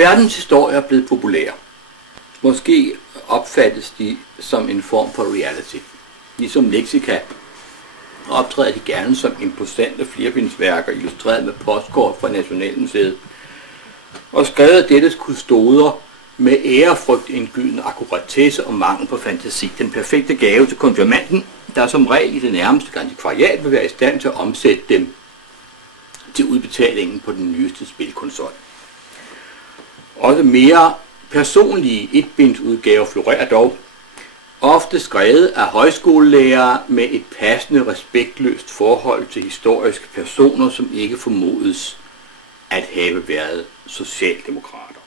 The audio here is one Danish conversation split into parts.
Verdens historie er blevet populær. Måske opfattes de som en form for reality. Ligesom leksika optræder de gerne som imposante flerbindsværker, illustreret med postkort fra Nationalmuseet, og skrevet af dettes kustoder med ærefrygt, indgydende akkuratesse og mangel på fantasi. Den perfekte gave til konfirmanden, der som regel i det nærmeste antikvariat vil være i stand til at omsætte dem til udbetalingen på den nyeste spilkonsol. Også mere personlige etbindsudgaver florerer dog, ofte skrevet af højskolelærere med et passende respektløst forhold til historiske personer, som ikke formodes at have været socialdemokrater.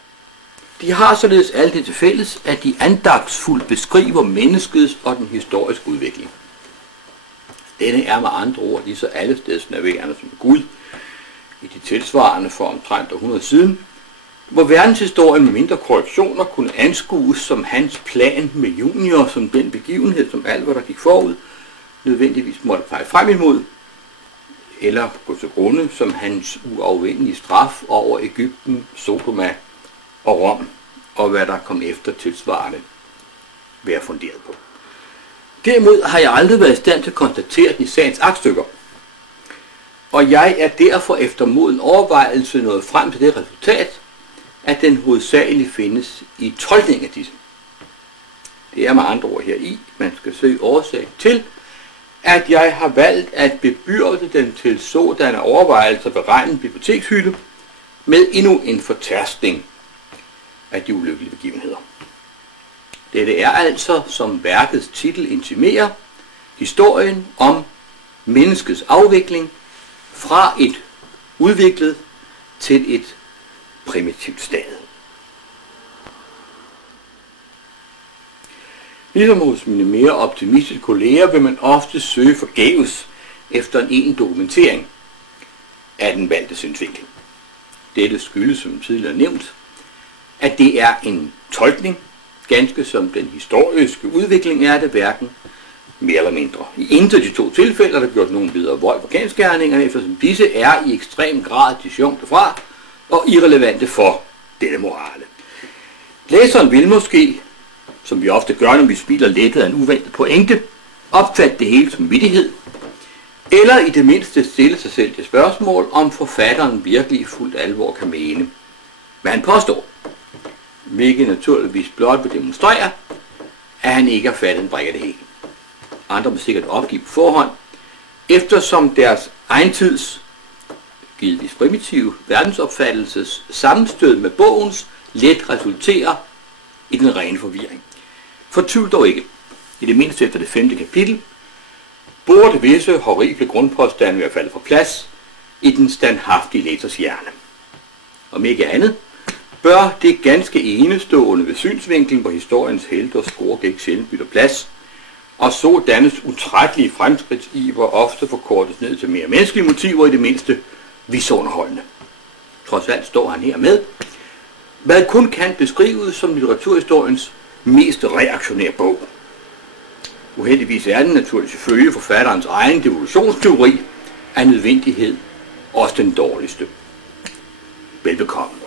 De har således alt det til fælles, at de andagtsfuldt beskriver menneskets og den historiske udvikling. Denne er med andre ord lige så allestedsnærværende som Gud i de tilsvarende for omtrent 100 siden, hvor verdenshistorien med mindre korrektioner kunne anskues som hans plan med junior, som den begivenhed, som alt hvad der gik forud, nødvendigvis måtte pege frem imod, eller gå til grunde som hans uafvendelige straf over Egypten, Sodoma og Rom, og hvad der kom efter tilsvarende være funderet på. Derimod har jeg aldrig været i stand til at konstatere den i sagens aktstykker, og jeg er derfor efter moden overvejelse nået frem til det resultat, at den hovedsageligt findes i tolkning af disse. Det er med andre ord heri, man skal søge årsag til, at jeg har valgt at bebyrde den til sådanne overvejelser beregnet bibliotekshylde med endnu en fortærskning af de ulykkelige begivenheder. Dette er altså, som værkets titel intimerer, historien om menneskets afvikling fra et udviklet til et primitivt stade. Ligesom hos mine mere optimistiske kolleger vil man ofte søge forgæves efter en dokumentering af den valgte synsvinkel. Dette skyldes, som tidligere nævnt, at det er en tolkning, ganske som den historiske udvikling er det hverken mere eller mindre. I intet af de to tilfælde er der gjort nogen videre vold på kendsgerningerne, eftersom disse er i ekstrem grad disjunkte fra og irrelevante for denne morale. Læseren vil måske, som vi ofte gør, når vi spilder lettet af en uventet pointe, opfatte det hele som vittighed, eller i det mindste stille sig selv det spørgsmål, om forfatteren virkelig i fuldt alvor kan mene, hvad han påstår, hvilket naturligvis blot vil demonstrere, at han ikke har fattet en brik af det hele. Andre vil sikkert opgive på forhånd, eftersom deres egen tids, givetvis primitive verdensopfattelses sammenstød med bogens let resulterer i den rene forvirring. Fortvivl dog ikke, i det mindste efter det 5. kapitel, burde visse horrible grundpåstande være faldet på plads i den standhaftige læsers hjerne. Om ikke andet, bør det ganske enestående ved synsvinklen, hvor historiens helte og skurke ikke sjældent bytter plads, og så dannes utrættelige fremskridtsiver ofte forkortes ned til mere menneskelige motiver, i det mindste visunderholdende. Trods alt står han her med, hvad kun kan beskrives som litteraturhistoriens mest reaktionære bog. Uheldigvis er den naturligvis ifølge forfatterens egen devolutionsteori af nødvendighed også den dårligste. Velbekomme.